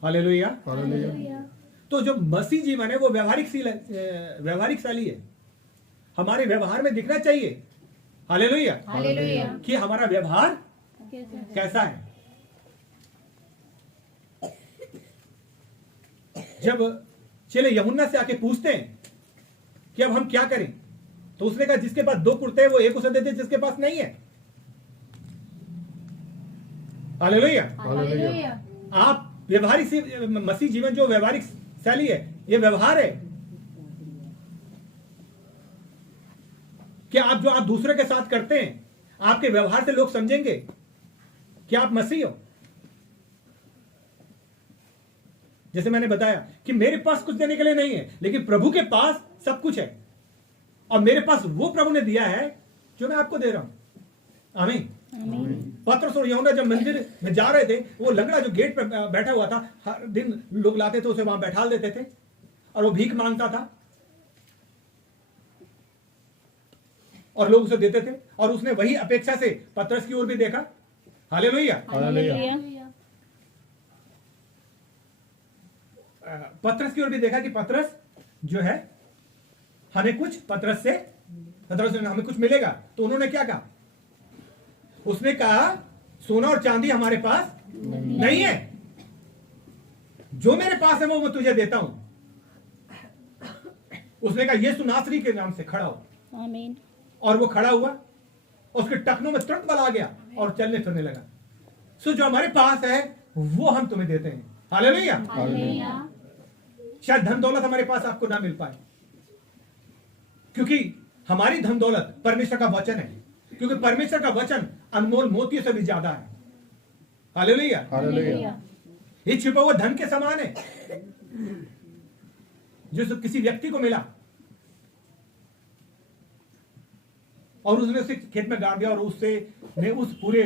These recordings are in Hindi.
हालेलुया। हालेलुया। तो जो मसीह जीवन है वो व्यवहारिकशाली है, हमारे व्यवहार में दिखना चाहिए। हालेलुया। हालेलुया। कि हमारा व्यवहार कैसा है। जब चेले यमुना से आके पूछते हैं कि अब हम क्या करें, तो उसने कहा जिसके पास 2 कुर्ते हैं वो एक उसे दे दे जिसके पास नहीं है। हालेलुया। हालेलुया। आप व्यवहारिक मसीह जीवन जो व्यवहारिक शैली है, ये व्यवहार है कि आप जो आप दूसरे के साथ करते हैं, आपके व्यवहार से लोग समझेंगे कि आप मसीह हो। जैसे मैंने बताया कि मेरे पास कुछ देने के लिए नहीं है, लेकिन प्रभु के पास सब कुछ है, और मेरे पास वो प्रभु ने दिया है जो मैं आपको दे रहा हूं। आमीन। पतरस और यूहन्ना जब मंदिर में जा रहे थे, वो लंगड़ा जो गेट पे बैठा हुआ था, हर दिन लोग लाते थे उसे वहां बैठा देते थे और वो भीख मांगता था और लोग उसे देते थे, और उसने वही अपेक्षा से पतरस की ओर भी देखा। हालेलुया। पतरस की ओर भी देखा कि पतरस जो है हमें कुछ पतरस से हमें कुछ मिलेगा। तो उन्होंने क्या कहा? उसने कहा सोना और चांदी हमारे पास नहीं है, जो मेरे पास है वो मैं तुझे देता हूं। उसने कहा यीशु नासरी के नाम से खड़ा हो। आमीन। और वो खड़ा हुआ, उसके टखनों में तुरंत बल आ गया और चलने फिरने लगा। सो जो हमारे पास है वो हम तुम्हें देते हैं। हालेलुया। शायद धन दौलत हमारे पास आपको ना मिल पाए, क्योंकि हमारी धन दौलत परमेश्वर का वचन है, क्योंकि परमेश्वर का वचन अनमोल मोतियों से भी ज्यादा है। हालेलुया। ये छिपा हुआ धन के समान है जो किसी व्यक्ति को मिला और उसने उसे खेत में गाड़ दिया और उससे ने उस पूरे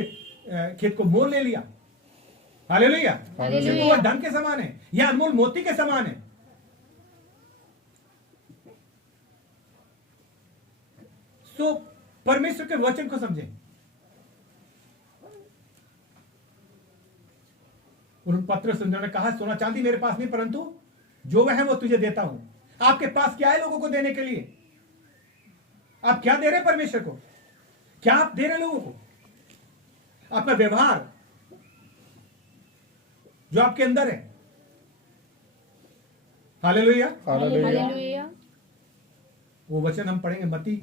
खेत को मोल ले लिया। हालेलुया। छिपा हुआ धन के समान है, यह अनमोल मोती के समान है। तो परमेश्वर के वचन को समझें। उन पत्र ने कहा सोना चांदी मेरे पास नहीं, परंतु जो वह है वो तुझे देता हूं। आपके पास क्या है लोगों को देने के लिए? आप क्या दे रहे हैं परमेश्वर को? क्या आप दे रहे हैं लोगों को? आपका व्यवहार जो आपके अंदर है। हालेलुया। हालेलुया। वो वचन हम पढ़ेंगे मत्ती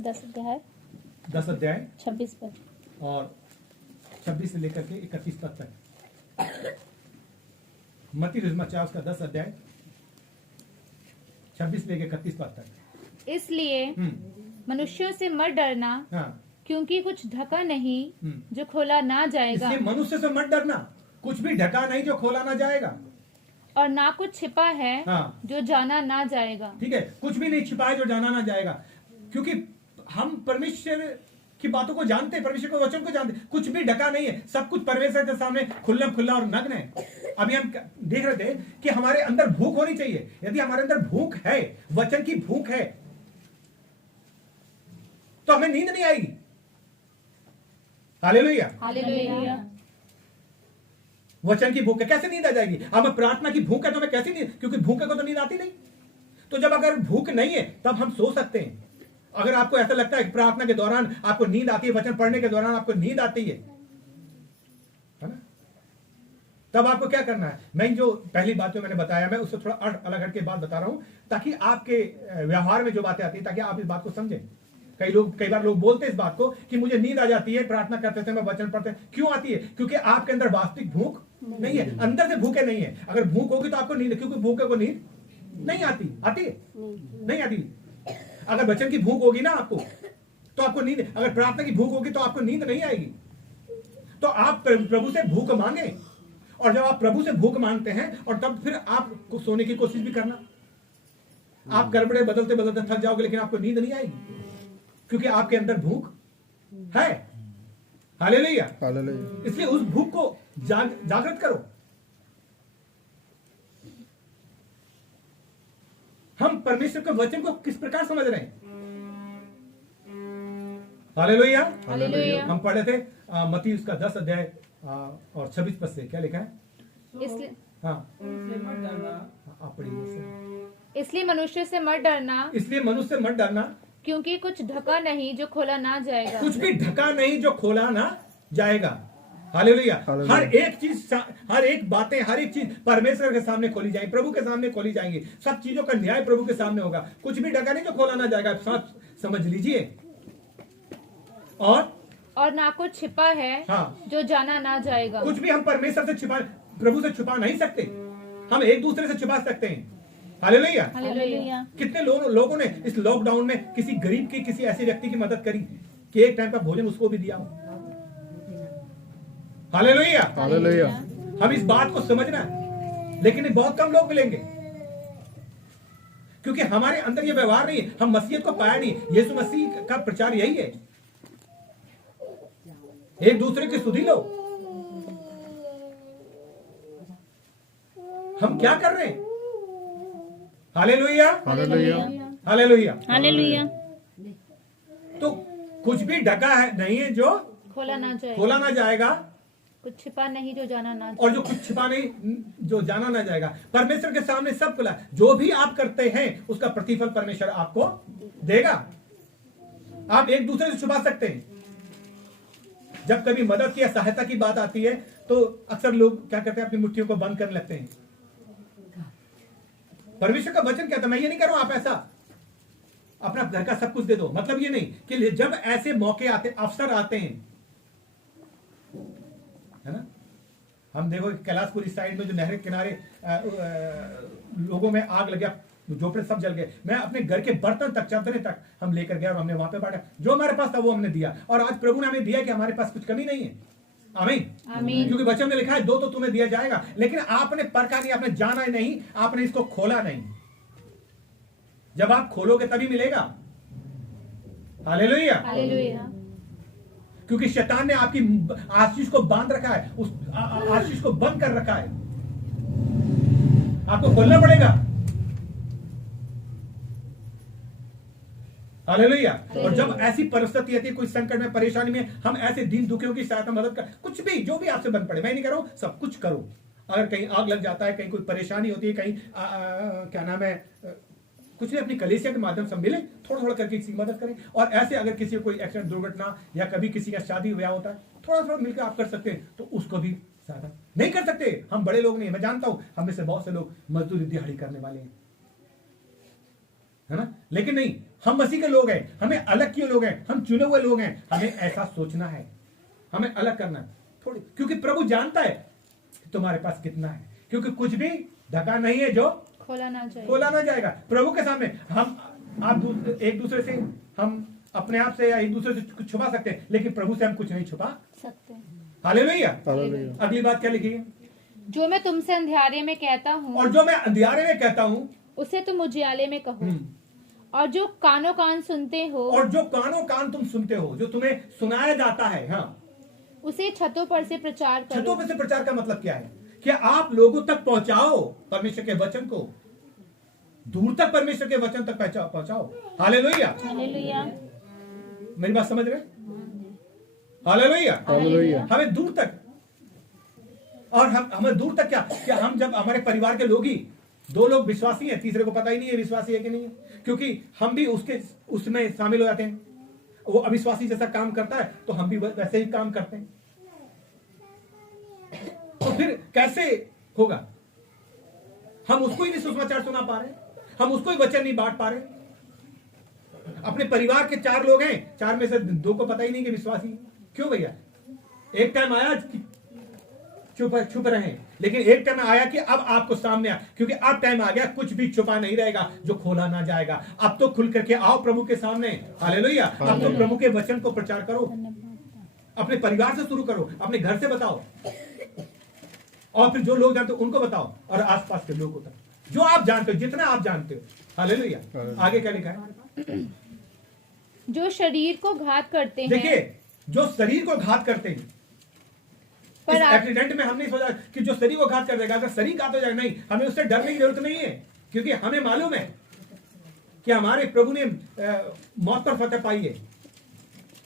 10 अध्याय 26 पर और 26 से लेकर के 31 पद तक। मत्ती सुसमाचार का 10 अध्याय 26 से लेकर 31 पद तक। इसलिए मनुष्यों से मत डरना, हाँ। क्योंकि कुछ ढका नहीं जो खोला ना जाएगा, इसलिए मनुष्य से मत डरना, कुछ भी ढका नहीं जो खोला ना जाएगा, और ना कुछ छिपा है हाँ। जो जाना ना जाएगा। ठीक है, कुछ भी नहीं छिपा है जो जाना ना जाएगा, क्योंकि हम परमेश्वर की बातों को जानते हैं, परमेश्वर के वचन को जानते हैं। कुछ भी ढका नहीं है, सब कुछ परमेश्वर के सामने खुल्ला खुल्ला और नग्न है। अभी हम देख रहे थे कि हमारे अंदर भूख होनी चाहिए। यदि हमारे अंदर भूख है, वचन की भूख है, तो हमें नींद नहीं आएगी। हालेलुया। हालेलुया। वचन की भूख है, कैसे नींद आ जाएगी? हमें प्रार्थना की भूख है तो हमें कैसे नींद? क्योंकि भूख को तो नींद आती नहीं। तो जब अगर भूख नहीं है तब हम सो सकते हैं। अगर आपको ऐसा लगता है कि प्रार्थना के दौरान आपको नींद आती है, वचन पढ़ने के दौरान आपको नींद आती है ना, तब आपको क्या करना है? मैं जो पहली बात जो मैंने बताया, मैं उससे थोड़ा अलग हट के बात बता रहा हूं, ताकि आपके व्यवहार में जो बातें आती है, ताकि आप इस बात को समझें। कई बार लोग बोलते हैं इस बात को कि मुझे नींद आ जाती है प्रार्थना करते थे, मैं वचन पढ़ते। क्यों आती है? क्योंकि आपके अंदर वास्तविक भूख नहीं है, अंदर से भूखे नहीं है। अगर भूख होगी तो आपको नींद, क्योंकि भूखे को नींद नहीं आती। आती है? नहीं आती। अगर वचन की भूख होगी ना आपको, तो आपको नींद, अगर प्रार्थना की भूख होगी तो आपको नींद नहीं आएगी। तो आप प्रभु से भूख मांगे, और जब आप प्रभु से भूख मांगते हैं और तब फिर आप सोने की कोशिश भी करना। आप गड़बड़े बदलते बदलते थक जाओगे, लेकिन आपको नींद नहीं आएगी, क्योंकि आपके अंदर भूख है। हालेलुया। इसलिए उस भूख को जागृत करो। हम परमेश्वर के वचन को किस प्रकार समझ रहे हैं? हालेलुया। हालेलुया। हम पढ़े थे मत्ती उसका 10 अध्याय और 26 पद से क्या लिखा है? इसलिए हाँ उनसे मत डरना, आप पढ़िए उससे। इसलिए मनुष्य से मत डरना, इसलिए मनुष्य से मत डरना, क्योंकि कुछ ढका नहीं जो खोला ना जाएगा, कुछ भी ढका नहीं जो खोला ना जाएगा। हालेलुया। हर एक चीज, हर एक बातें, हर एक चीज परमेश्वर के सामने खोली जाएगी, प्रभु के सामने खोली जाएंगी। सब चीजों का न्याय प्रभु के सामने होगा। कुछ भी ढका नहीं जो खोला ना जाएगा, साफ समझ लीजिए। और ना कुछ छिपा है हाँ, जो जाना ना जाएगा। कुछ भी हम परमेश्वर से छिपा, प्रभु से छुपा नहीं सकते। हम एक दूसरे से छुपा सकते हैं। हालेलुया। हालेलुया। कितने लोगों ने इस लॉकडाउन में किसी गरीब की, किसी ऐसे व्यक्ति की मदद करी कि एक टाइम का भोजन उसको भी दिया हो। हालेलुया। हालेलुया। हम इस बात को समझना है, लेकिन ये बहुत कम लोग मिलेंगे, क्योंकि हमारे अंदर ये व्यवहार नहीं है। हम मसीहत को पाया नहीं। यीशु मसीह का प्रचार यही है, एक दूसरे की सुधि लो। हम क्या कर रहे हैं? हालेलुया। हालेलुया। हालेलुया। हालेलुया। तो कुछ भी ढका है नहीं है जो खोला ना जाएगा, खोला ना जाएगा, कुछ छिपा नहीं जो जाना ना और जो कुछ छिपा नहीं जो जाना ना जाएगा। परमेश्वर के सामने सब खुला। जो भी आप करते हैं उसका प्रतिफल परमेश्वर आपको देगा। आप एक दूसरे से छुपा सकते हैं। जब कभी मदद की या सहायता की बात आती है तो अक्सर लोग क्या करते हैं, अपनी मुट्ठियों को बंद करने लगते हैं। परमेश्वर का वचन कहता है, मैं ये नहीं कर रहा हूं आप ऐसा अपना घर का सब कुछ दे दो। मतलब ये नहीं कि जब ऐसे मौके आते, अवसर आते हैं, है ना। हम देखो कैलाशपुर इस साइड में जो नहर के किनारे लोगों में आग लग गया, झोपड़े सब जल गए। मैं अपने घर के बर्तन तक, चादरें तक हम लेकर गया और हमने वहां पे बांटा। जो हमारे पास था वो हमने दिया, और आज प्रभु ने हमें दिया कि हमारे पास कुछ कमी नहीं है। आमीन। आमीन। क्योंकि वचन में लिखा है, दो तो तुम्हें दिया जाएगा। लेकिन आपने परखा नहीं, आपने जाना नहीं, आपने इसको खोला नहीं। जब आप खोलोगे तभी मिलेगा। हालेलुया। हालेलुया। क्योंकि शैतान ने आपकी आशीष को बांध रखा है, उस आशीष को बंद कर रखा है। आपको खोलना पड़ेगा। हालेलुया। और जब ऐसी परिस्थिति आती है, कोई संकट में, परेशानी में, हम ऐसे दीन दुखियों की सहायता, मदद कर, कुछ भी जो भी आपसे बन पड़े, मैं नहीं कर रहा हूं, सब कुछ करो। अगर कहीं आग लग जाता है, कहीं कोई परेशानी होती है, कहीं क्या नाम है, कुछ नहीं, अपनी कलीसिया के माध्यम से मिले, थोड़ा थोड़ा करके किसी की मदद करें। और ऐसे अगर किसी को कोई एक्सीडेंट, दुर्घटना, या कभी किसी का शादी ब्याह होता है, थोड़ा थोड़ा मिलकर आप कर सकते हैं, तो उसको भी सहायता। नहीं कर सकते, हम बड़े लोग नहीं, मैं जानता हूं हम में से बहुत से लोग मजदूरी दिहाड़ी करने वाले हैं, है ना। लेकिन नहीं, हम मसीह के लोग हैं, हमें अलग किए लोग हैं, हम चुने हुए लोग हैं। हमें ऐसा सोचना है, हमें अलग करना है थोड़ी, क्योंकि प्रभु जानता है कि तुम्हारे पास कितना है। क्योंकि कुछ भी ढका नहीं है जो खोला ना जाएगा। खोला ना जाएगा। प्रभु के सामने आप एक दूसरे से, हम अपने आप से या एक दूसरे से कुछ छुपा सकते हैं, लेकिन प्रभु से हम कुछ नहीं छुपा सकते। हालेलुया। हालेलुया। अगली बात क्या लिखी है? जो मैं तुमसे अंधियारे में कहता हूँ, और जो मैं अंधियारे में कहता हूं, उसे तुम उजियाले में कहो। और जो कानों कान सुनते हो, और जो कानों कान तुम सुनते हो, जो तुम्हें सुनाया जाता है, हाँ, उसे छतों पर से प्रचार छतों करो। पे से प्रचार का मतलब क्या है? कि आप लोगों तक पहुंचाओ परमेश्वर के वचन को, दूर तक परमेश्वर के वचन तक पहुंचाओ। हालेलुया। हालेलुया। मेरी बात समझ रहे? हालेलुया। हालेलुया। हमें दूर तक, और हमें दूर तक क्या हम जब हमारे परिवार के लोग ही, दो लोग विश्वासी हैं, तीसरे को पता ही नहीं है विश्वासी है कि नहीं है, क्योंकि हम भी उसमें शामिल हो जाते हैं। वो अविश्वासी जैसा काम करता है तो हम भी वैसे ही काम करते हैं, तो फिर कैसे होगा? हम उसको ही नहीं सुसमाचार सुना पा रहे, हम उसको ही वचन नहीं बांट पा रहे। अपने परिवार के 4 लोग हैं, 4 में से 2 को पता ही नहीं कि विश्वासी है। क्यों भैया? एक टाइम आया कि छुप रहे हैं, लेकिन एक टाइम आया कि अब आपको सामने आ, क्योंकि अब टाइम आ गया, कुछ भी छुपा नहीं रहेगा जो खोला ना जाएगा। अब तो खुल करके आओ प्रभु के सामने। हालेलुया। अब तो प्रभु के वचन को प्रचार करो, अपने परिवार से शुरू करो, अपने घर से बताओ, और फिर जो लोग जानते हो उनको बताओ, और आसपास के लोगों तक, जो आप जानते हो, जितना आप जानते हो। हालेलुया। आगे क्या लिखा है? जो शरीर को घात करते हैं। देखिए, जो शरीर को घात करते हैं, पर इस आप- एक्सीडेंट में हमने सोचा कि जो शरीर को घात कर देगा, अगर शरीर घात हो जाएगा, नहीं, हमें उससे डरने की जरूरत नहीं है, क्योंकि हमें मालूम है कि हमारे प्रभु ने मौत पर फतह पाई है।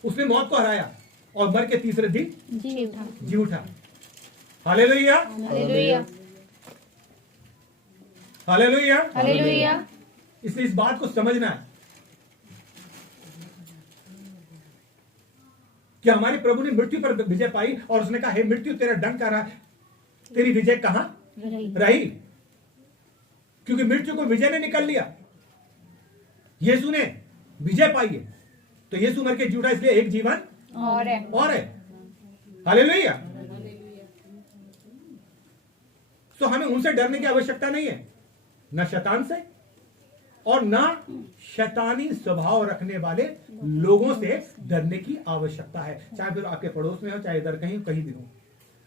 उसने मौत को हराया और मर के तीसरे दिन जी उठा। जी उठा। Hallelujah, hallelujah, hallelujah. हालेलुया। इसलिए इस बात को समझना है कि हमारे प्रभु ने मृत्यु पर विजय पाई और उसने कहा, हे मृत्यु तेरा डंक आ रहा है, तेरी विजय कहां रही? क्योंकि मृत्यु को विजय ने निकल लिया, यीशु ने विजय पाई है। तो यीशु मर के जी उठा, इसलिए एक जीवन और है। हालेलुया। तो हमें उनसे डरने की आवश्यकता नहीं है, ना शैतान से और ना शैतानी स्वभाव रखने वाले लोगों से डरने की आवश्यकता है, चाहे फिर आपके पड़ोस में हो, चाहे इधर कहीं कहीं भी हो।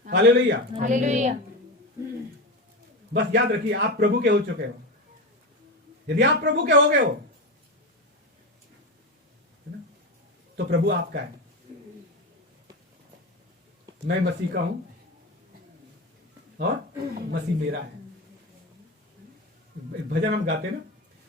Hallelujah, hallelujah. बस याद रखिए, आप प्रभु के हो चुके हो। यदि आप प्रभु के हो गए हो, है ना, तो प्रभु आपका है। मैं मसीह का हूं और मसीह मेरा है। एक भजन हम गाते ना,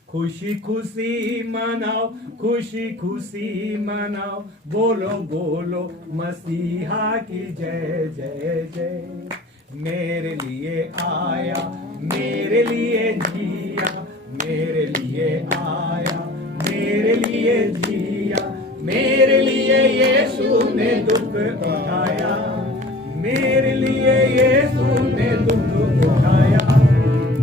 खुशी खुशी मनाओ, खुशी खुशी मनाओ, बोलो बोलो मसीहा की जय जय जय। मेरे लिए आया, मेरे लिए जिया, मेरे लिए आया, मेरे लिए जिया, मेरे लिए यीशु ने दुख उठाया, मेरे लिए यीशु ने दुख उठाया,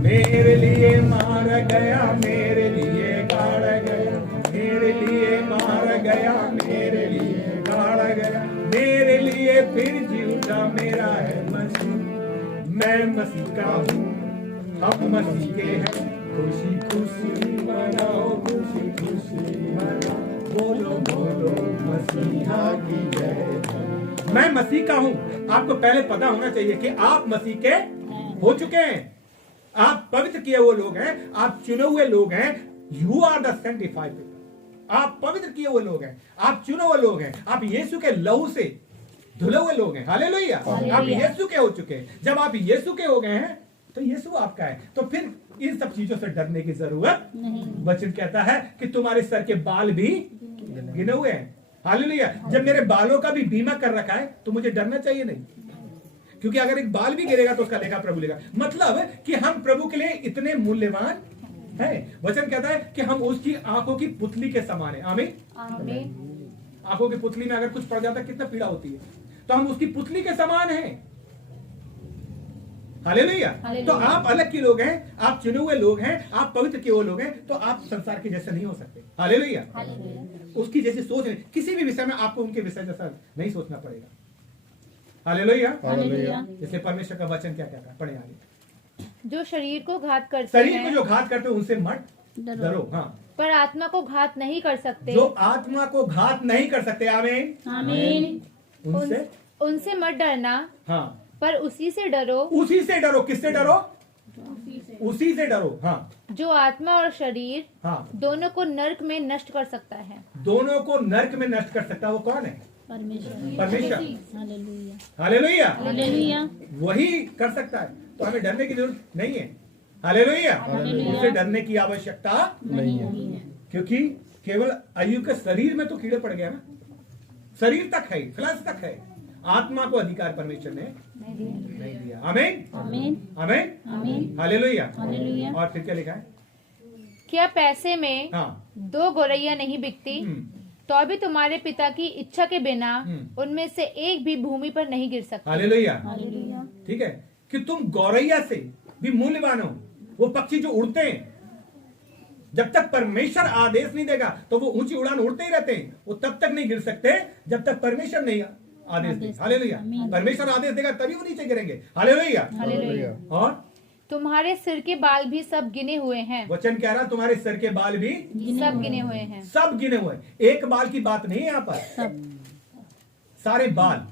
मेरे लिए मार गया, मेरे लिए गाड़ गया, मेरे लिए मार गया, मेरे लिए गाड़ गया, मेरे लिए फिर जी उठा, मेरा है मसीह, मैं मसीह का हूँ, हम मसीह के हैं। खुशी खुशी मनाओ, खुशी खुशी मनाओ, बोलो बोलो मसीहा की जय। मैं मसीह का हूँ। आपको पहले पता होना चाहिए कि आप मसीह के हो चुके हैं, आप पवित्र किए हुए लोग हैं, आप चुने हुए लोग हैं। You are the sanctified people. आप पवित्र किए हुए लोग हैं, आप चुने हुए लोग हैं, आप यीशु के लहू से धुले हुए लोग हैं। हालेलुया, आप यीशु के हो चुके हैं। जब आप यीशु के हो गए हैं तो यीशु आपका है, तो फिर इन सब चीजों से डरने की जरूरत नहीं। वचन कहता है कि तुम्हारे सर के बाल भी गिने हुए हैं। हालेलुया। जब मेरे बालों का भी बीमा कर रखा है तो मुझे डरना चाहिए नहीं, क्योंकि अगर एक बाल भी गिरेगा तो उसका लेखा प्रभु लेगा। मतलब कि हम प्रभु के लिए इतने मूल्यवान हैं। वचन कहता है कि हम उसकी आंखों की पुतली के समान है। आमीन, आमीन। आंखों की पुतली में अगर कुछ पड़ जाता है कितना पीड़ा होती है, तो हम उसकी पुतली के समान हैं। हालेलुया। तो आप अलग के लोग हैं, आप चुने हुए लोग हैं, आप पवित्र किए हुए लोग हैं, तो आप संसार के जैसे नहीं हो सकते। हालेलुया। उसकी जैसी सोच है, किसी भी विषय में आपको उनके विषय जैसा नहीं सोचना पड़ेगा। हालेलुया। इसलिए परमेश्वर का वचन क्या कहता है, पढ़े आगे। जो शरीर को घात करते शरीर को जो घात करते हैं उनसे मत डरो। हाँ, पर आत्मा को घात नहीं कर सकते। जो आत्मा को घात नहीं कर सकते, आमीन, आमीन, उनसे मत डरना। हाँ, पर उसी से डरो। उसी से डरो। किससे डरो? उसी से डरो। हाँ, जो आत्मा और शरीर हाँ दोनों को नरक में नष्ट कर सकता है। दोनों को नरक में नष्ट कर सकता है। वो कौन है? परमेश्वर। Hallelujah, hallelujah. वही कर सकता है, तो हमें डरने की जरूरत नहीं है। हालेलुया। उससे डरने की आवश्यकता नहीं है, क्योंकि केवल आयु के शरीर में तो कीड़े पड़ गया ना, शरीर तक है, फ्लैश तक है। आत्मा को अधिकार परमेश्वर ने नहीं दिया। आमीन, आमीन, आमीन, आमीन। Hallelujah, hallelujah. और फिर क्या लिखा है? क्या पैसे में हाँ, 2 गौरैया नहीं बिकती? तो भी तुम्हारे पिता की इच्छा के बिना उनमें से एक भी भूमि पर नहीं गिर सकती। हालेलुया। ठीक है कि तुम गौरैया से भी मूल्यवान हो। वो पक्षी जो उड़ते हैं, जब तक परमेश्वर आदेश नहीं देगा तो वो ऊंची उड़ान उड़ते ही रहते हैं। वो तब तक नहीं गिर सकते जब तक परमेश्वर नहीं आदेश दे। हालेलुया। परमेश्वर आदेश देगा तभी वो नीचे गिरेंगे। Hallelujah, hallelujah. और तुम्हारे सिर के बाल भी सब गिने हुए हैं। वचन कह रहा तुम्हारे सिर के बाल भी सब गिने हुए हैं। सब गिने हुए। एक बाल की बात नहीं है यहाँ पर, सारे बाल,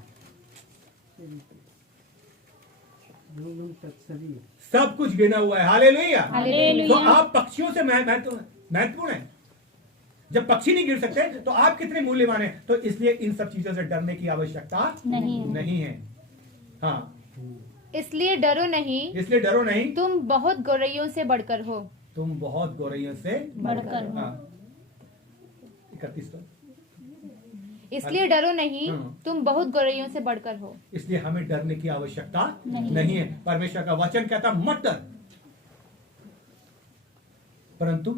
सब कुछ गिना हुआ है। हालेलुया। तो आप पक्षियों से महत्वपूर्ण है। जब पक्षी नहीं गिर सकते तो आप कितने मूल्यवान हैं। तो इसलिए इन सब चीजों से डरने की आवश्यकता नहीं है। हाँ, इसलिए डरो नहीं, तुम बहुत गौरैयों से बढ़कर हो। तुम बहुत गौरैयों से बढ़कर हो। 31। इसलिए डरो नहीं, हाँ। तुम बहुत गौरैयों से बढ़कर हो। इसलिए हमें डरने की आवश्यकता नहीं है। परमेश्वर का वचन कहता मत डर, परंतु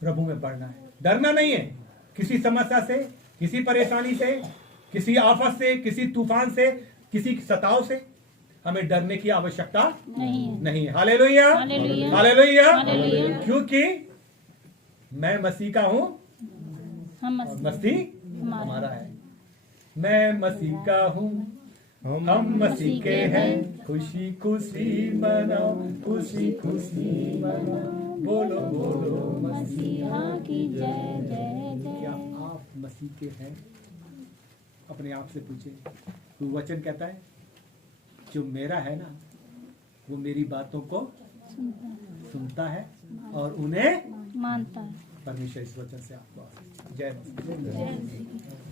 प्रभु में बढ़ना है। डरना नहीं है किसी समस्या से, किसी परेशानी से, किसी आफत से, किसी तूफान से, किसी सताव से हमें डरने की आवश्यकता नहीं है। Hallelujah, hallelujah. क्योंकि मैं मसीह का हूं, मसीह हमारा है। मैं मसीह का हूं, हम मसीह के हैं। खुशी खुशी मनाओ, खुशी खुशी मनाओ, बोलो बोलो मसीहा की जय जय जय। क्या आप मसीह के हैं? अपने आप से पूछे। तो वचन कहता है जो मेरा है ना, वो मेरी बातों को सुनता है और उन्हें मानता है। परमेश्वर इस वचन से आपको जय मसीह।